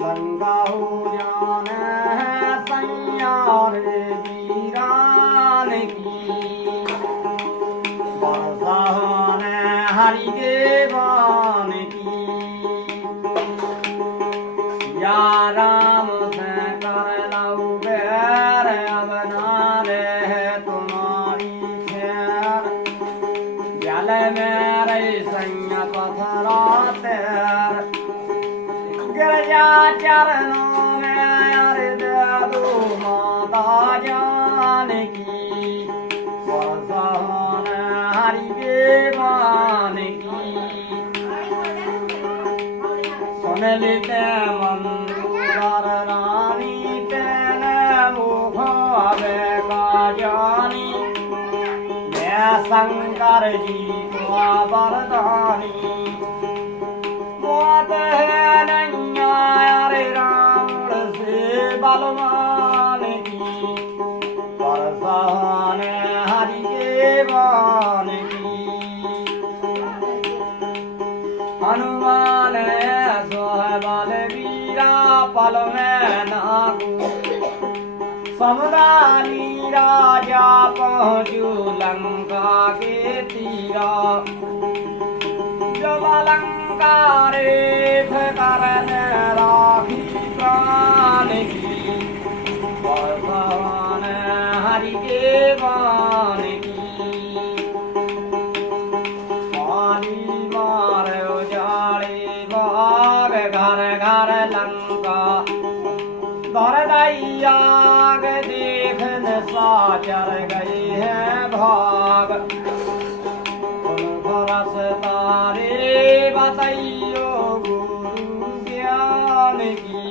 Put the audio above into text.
लंका हो जाने है सैयार वीरान की वर्षा होने हरि के बाण की या राम से कर लऊ बैर अब ना रहे तुम्हारी खैर जल मेरे सैया पथराते गिरजा चरणों में अर्ध दो माता जान की वर्षा होने हरि के बाण की सुन लेते मंदूर रानी तेने मुख अबे का जानी मैं शंकर जी को वरदानी मौत है नैया अरे रावण से बलवान की वर्षा होने हरि के बाण की हनुमान सोह बलवीरा पल में नागू समुदानी राजा पहुँचू लंका के तीरा जब लंका रेख करने राखी प्राण की भगवान हरि के बाण की पानी मारे उजाड़े बाग घर घर लंका घर दैयाग देखन साचर गए हैं भाग बरस तारे बताइयो गुरु ज्ञान की